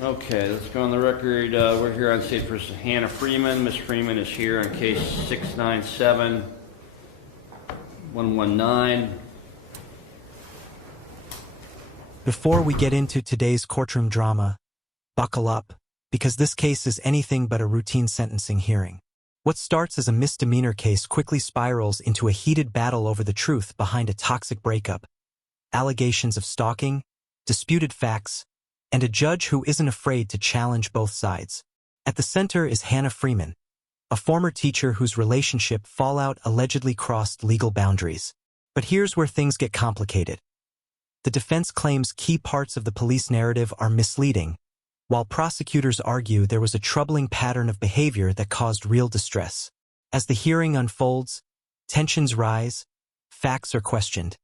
Okay, let's go on the record. We're here on State v. Hannah Freeman. Ms. Freeman is here on case 697-119. Before we get into today's courtroom drama, buckle up, because this case is anything but a routine sentencing hearing. What starts as a misdemeanor case quickly spirals into a heated battle over the truth behind a toxic breakup, allegations of stalking, disputed facts, and a judge who isn't afraid to challenge both sides. At the center is Hannah Freeman, a former teacher whose relationship fallout allegedly crossed legal boundaries. But here's where things get complicated. The defense claims key parts of the police narrative are misleading, while prosecutors argue there was a troubling pattern of behavior that caused real distress. As the hearing unfolds, tensions rise, facts are questioned,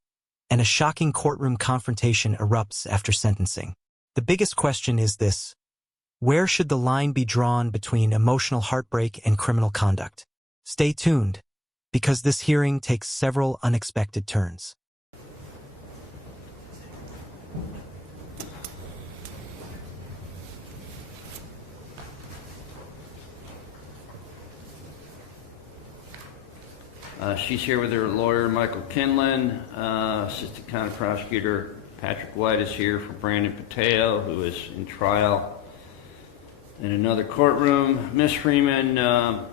and a shocking courtroom confrontation erupts after sentencing. The biggest question is this: where should the line be drawn between emotional heartbreak and criminal conduct? Stay tuned, because this hearing takes several unexpected turns. She's here with her lawyer, Michael Kinlan. Assistant County Prosecutor Patrick White is here for Brandon Pateo, who is in trial in another courtroom. Ms. Freeman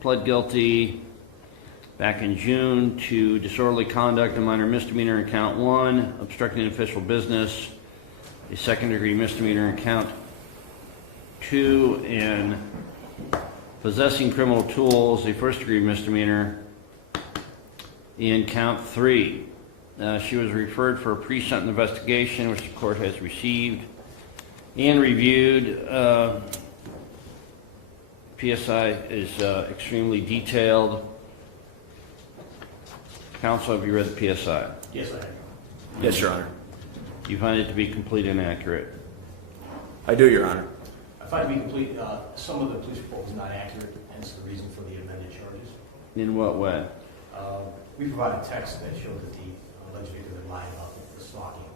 pled guilty back in June to disorderly conduct, a minor misdemeanor in count 1, obstructing official business, a second-degree misdemeanor in count 2, and possessing criminal tools, a first-degree misdemeanor in count 3. She was referred for a pre-sentence investigation, which the court has received and reviewed. PSI is extremely detailed. Counsel, have you read the PSI? Yes, I have. Yes, Your Honor. You find it to be complete and accurate? I do, Your Honor. I find it to be complete. Some of the police report was not accurate, hence the reason for the amended charges. In what way? We provided text that showed that the alleged victim had lied about the stalking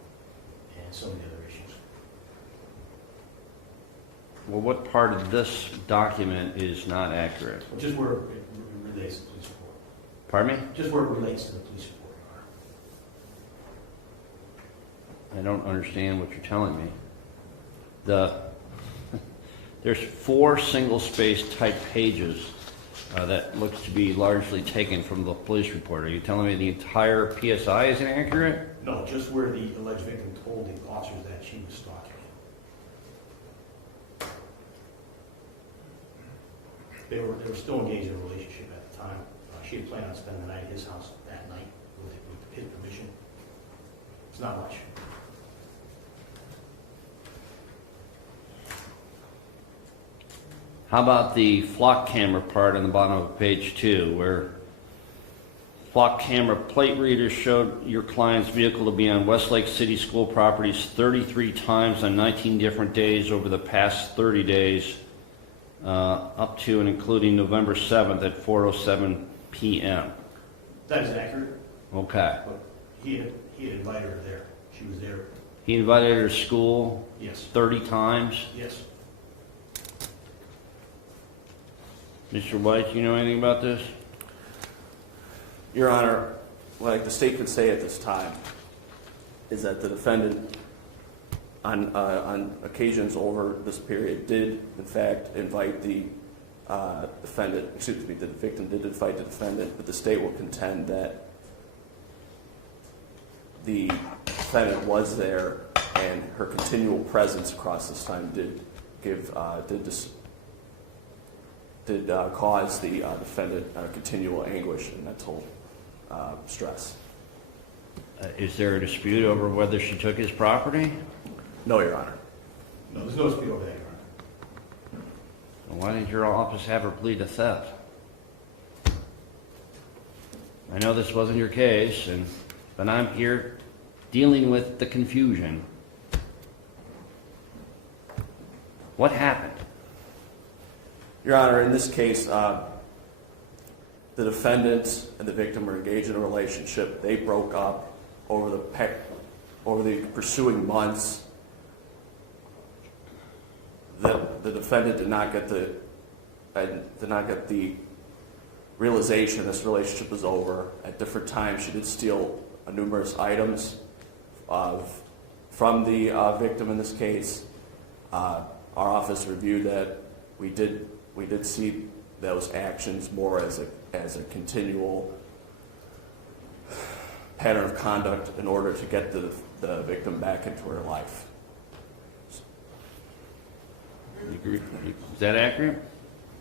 and some of the other issues. Well, what part of this document is not accurate? Just where it relates to the police report. Pardon me? Just where it relates to the police report, Your Honor. I don't understand what you're telling me. There's 4 single-space type pages that looks to be largely taken from the police report. Are you telling me the entire PSI is inaccurate? No, just where the alleged victim told the officers that she was stalking. They were still engaged in a relationship at the time. She had planned on spending the night at his house that night with his permission. It's not much. How about the flock camera part on the bottom of page 2, where flock camera plate readers showed your client's vehicle to be on Westlake City School properties 33 times on 19 different days over the past 30 days, up to and including November 7th at 4:07 p.m. That is accurate. Okay. But he had invited her there. She was there. He invited her to school? Yes. 30 times? Yes. Mr. White, do you know anything about this? Your Honor, like the state could say at this time is that the defendant on occasions over this period did in fact invite the the victim did invite the defendant, but the state will contend that the defendant was there and her continual presence across this time did cause the defendant continual anguish and mental stress. Is there a dispute over whether she took his property? No, Your Honor. No, there's no dispute over that, Your Honor. Well, why didn't your office have her plead to theft? I know this wasn't your case, but I'm here dealing with the confusion. What happened? Your Honor, in this case, the defendant and the victim were engaged in a relationship. They broke up over the pursuing months. the defendant did not get the realization this relationship was over. At different times, she did steal numerous items from the victim in this case. Our office reviewed that. We did see those actions more as a continual pattern of conduct in order to get the victim back into her life. You agree? Is that accurate?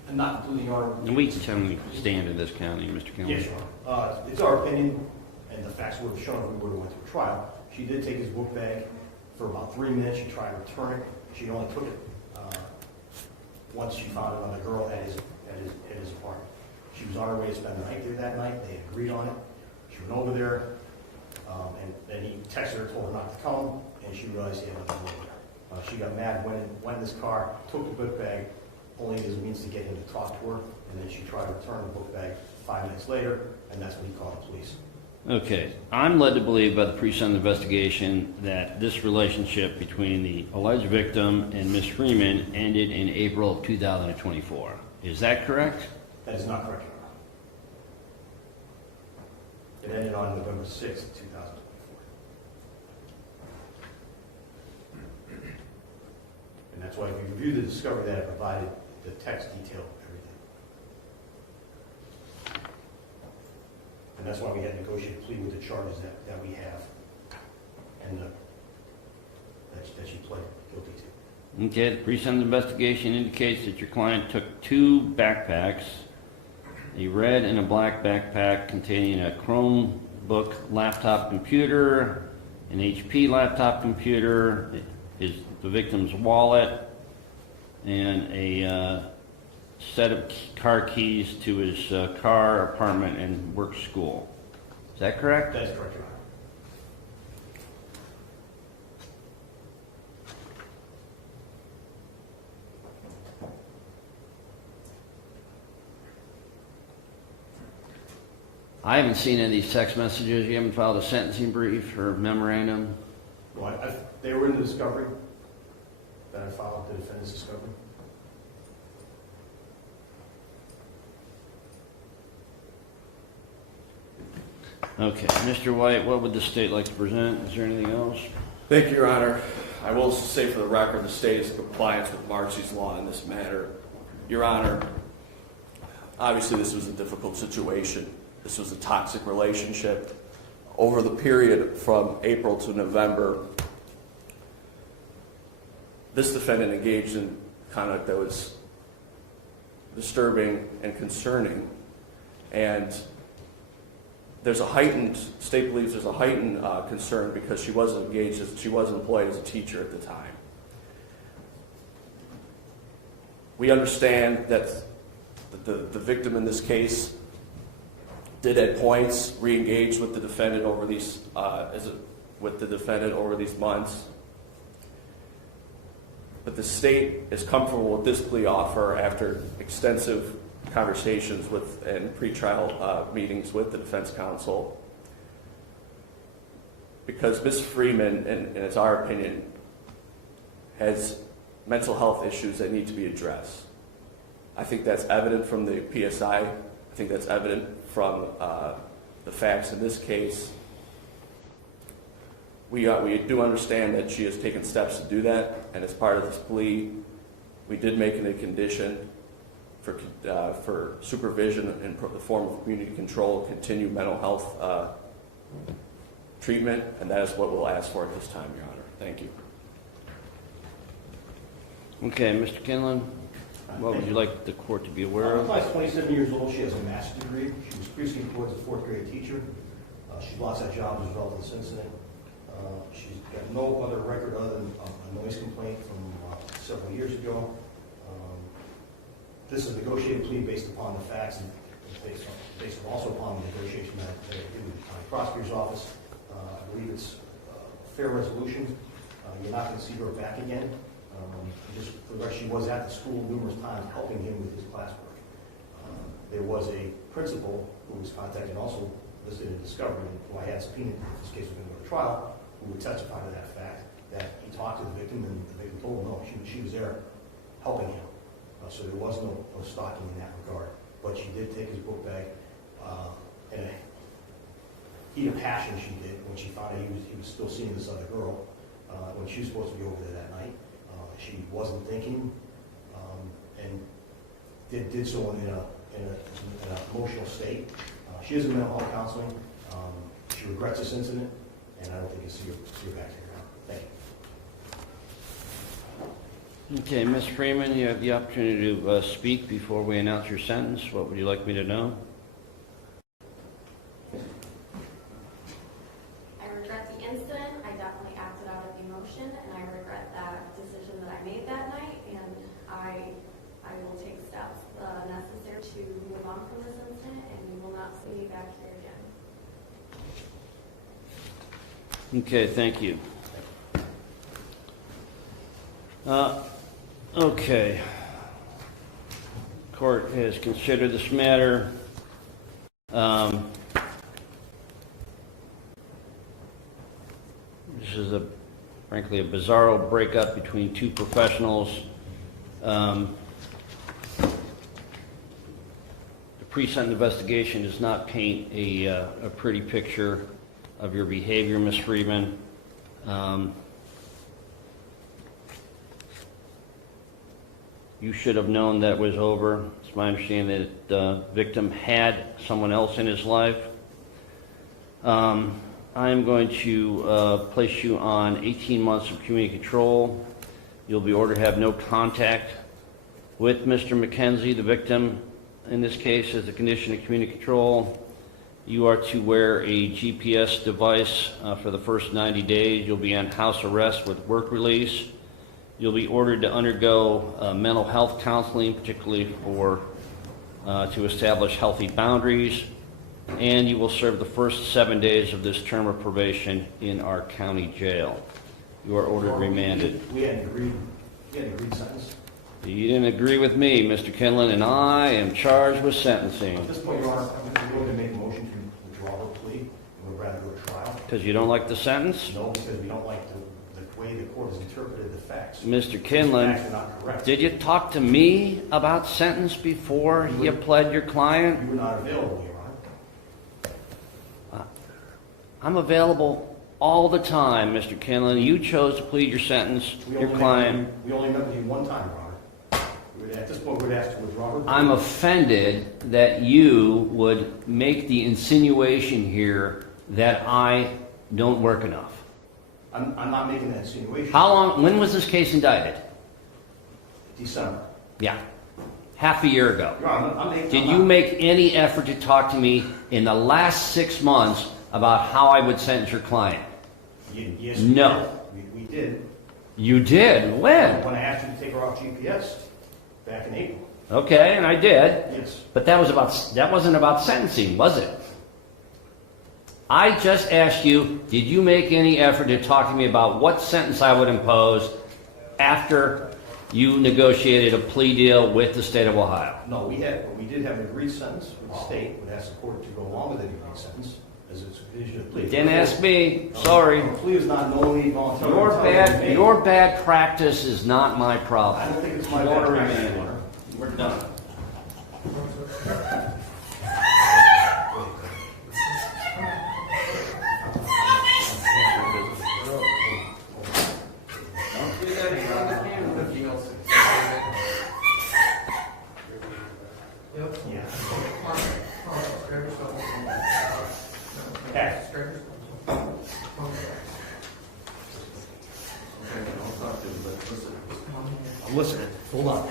And not completely, Your Honor. And we can tell me stand in this county, Mr. Kinlan. Yes, Your Honor. It's our opinion, and the facts would have shown if we would have went to a trial. She did take his book bag for about 3 minutes. She tried to return it. She only took it once she found it on the girl at his apartment. She was on her way to spend the night there that night. They agreed on it. She went over there, and then he texted her, told her not to come, and she realized he had nothing over there. She got mad, went in this car, took the book bag, only as a means to get him to talk to her, and then she tried to return the book bag 5 minutes later, and that's when he called the police. Okay, I'm led to believe by the pre-sentence investigation that this relationship between the alleged victim and Ms. Freeman ended in April of 2024. Is that correct? That is not correct, Your Honor. It ended on November 6th, 2024. And that's why if you review the discovery that I provided, the text detailed everything. And that's why we had negotiated plea with the charges that we have and that she pled guilty to. Okay, the pre-sentence investigation indicates that your client took 2 backpacks, a red and a black backpack containing a Chromebook laptop computer, an HP laptop computer, the victim's wallet, and a set of car keys to his car, apartment, and work school. Is that correct? That is correct, Your Honor. I haven't seen any of these text messages. You haven't filed a sentencing brief or memorandum? Well, they were in the discovery that I filed, the defendant's discovery. Okay, Mr. White, what would the state like to present? Is there anything else? Thank you, Your Honor. I will say for the record, the state is in compliance with Marcy's law in this matter. Your Honor, obviously this was a difficult situation. This was a toxic relationship. Over the period from April to November, this defendant engaged in conduct that was disturbing and concerning. And state believes there's a heightened concern because she wasn't employed as a teacher at the time. We understand that the victim in this case did at points re-engage with the defendant over these months. But the state is comfortable with this plea offer after extensive conversations and pretrial meetings with the defense counsel, because Ms. Freeman, and it's our opinion, has mental health issues that need to be addressed. I think that's evident from the PSI. I think that's evident from the facts in this case. We do understand that she has taken steps to do that, and as part of this plea, we did make it a condition for supervision in the form of community control, continued mental health treatment, and that is what we'll ask for at this time, Your Honor. Thank you. Okay, Mr. Kinlan, what would you like the court to be aware of? My client's 27 years old. She has a master's degree. She was previously employed as a 4th grade teacher. She lost that job as a result of this incident. She's got no other record other than a noise complaint from several years ago. This is a negotiated plea based upon the facts and based also upon the negotiation that I did with the county prosecutor's office. I believe it's a fair resolution. You're not going to see her back again. Just for the record, she was at the school numerous times helping him with his classwork. There was a principal who was contacted, also listed in discovery, who I had subpoenaed if this case was going to go to trial, who would testify to that fact, that he talked to the victim and the victim told him no, she was there helping him. So there was no stalking in that regard. But she did take his book bag in a heat of passion. She did when she found out he was still seeing this other girl when she was supposed to be over there that night. She wasn't thinking and did so in an emotional state. She is in mental health counseling. She regrets this incident, and I don't think you'll see her back here now. Thank you. Okay, Ms. Freeman, you have the opportunity to speak before we announce your sentence. What would you like me to know? I regret the incident. I definitely acted out of emotion, and I regret that decision that I made that night, and I will take steps necessary to move on from this incident, and you will not see me back here again. Okay, thank you. Okay. Court has considered this matter. This is frankly a bizarro breakup between two professionals. The pre-sentence investigation does not paint a pretty picture of your behavior, Ms. Freeman. You should have known that was over. It's my understanding that the victim had someone else in his life. I am going to place you on 18 months of community control. You'll be ordered to have no contact with Mr. McKenzie, the victim, in this case, as a condition of community control. You are to wear a GPS device for the first 90 days. You'll be on house arrest with work release. You'll be ordered to undergo mental health counseling, particularly to establish healthy boundaries. And you will serve the first 7 days of this term of probation in our county jail. You are ordered remanded. We had an agreed sentence. You didn't agree with me, Mr. Kinlan, and I am charged with At sentencing. this point, Your Honor, I'm going to make a motion to withdraw her plea, and we'd rather go to trial. Because you don't like the sentence? No, because we don't like the way the court has interpreted the facts. Mr. The facts are Kinlan, not correct. did you talk to me about sentence before you pled your client? You were not available, Your Honor. I'm available all the time, Mr. Kinlan. You chose to plead your sentence, your client. We only met with you one time, Your Honor. At this point, we'd ask to withdraw her. I'm offended that you would make the insinuation here that I don't work enough. I'm not making that insinuation. How long, when was this case indicted? December. Yeah, half a year ago. Your Honor, Did you make any effort to talk to me in the last 6 months about how I would sentence your client? Yes, No. we did. You did? When? When I asked you to take her off GPS back in April. Okay, and I did. Yes. But that wasn't about sentencing, was it? I just asked you, did you make any effort to talk to me about what sentence I would impose after you negotiated a plea deal with the state of Ohio? No, we did have an agreed sentence with the state. We'd ask the court to go along with the agreed sentence as it's a condition of plea. Didn't ask me. Sorry. A plea is not knowingly voluntary. Your bad practice is not my problem. I don't think it's my bad Order practice, remanded. Your Honor. We're done. Yeah. I'm listening. Hold on.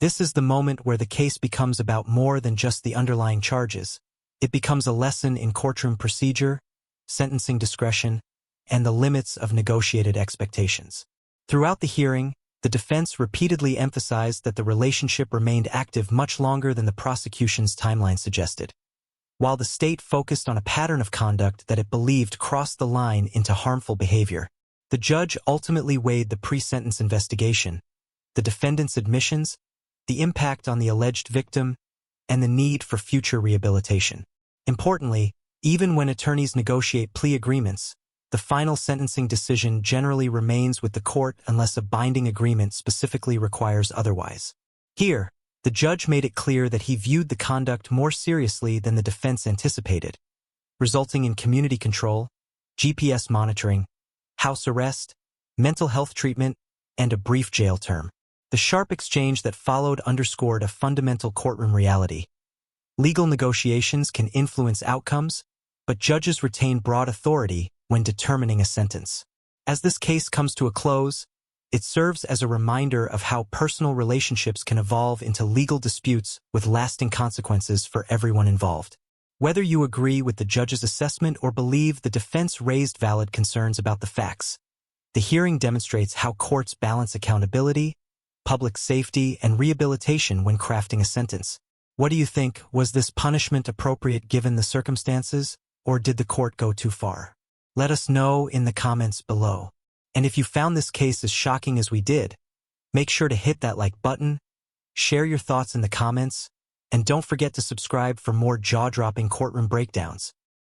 This is the moment where the case becomes about more than just the underlying charges. It becomes a lesson in courtroom procedure, sentencing discretion, and the limits of negotiated expectations. Throughout the hearing, the defense repeatedly emphasized that the relationship remained active much longer than the prosecution's timeline suggested. While the state focused on a pattern of conduct that it believed crossed the line into harmful behavior, the judge ultimately weighed the pre-sentence investigation, the defendant's admissions, the impact on the alleged victim, and the need for future rehabilitation. Importantly, even when attorneys negotiate plea agreements, the final sentencing decision generally remains with the court unless a binding agreement specifically requires otherwise. Here, the judge made it clear that he viewed the conduct more seriously than the defense anticipated, resulting in community control, GPS monitoring, house arrest, mental health treatment, and a brief jail term. The sharp exchange that followed underscored a fundamental courtroom reality. Legal negotiations can influence outcomes, but judges retain broad authority when determining a sentence. As this case comes to a close, it serves as a reminder of how personal relationships can evolve into legal disputes with lasting consequences for everyone involved. Whether you agree with the judge's assessment or believe the defense raised valid concerns about the facts, the hearing demonstrates how courts balance accountability, public safety, and rehabilitation when crafting a sentence. What do you think? Was this punishment appropriate given the circumstances, or did the court go too far? Let us know in the comments below. And if you found this case as shocking as we did, make sure to hit that like button, share your thoughts in the comments, and don't forget to subscribe for more jaw-dropping courtroom breakdowns.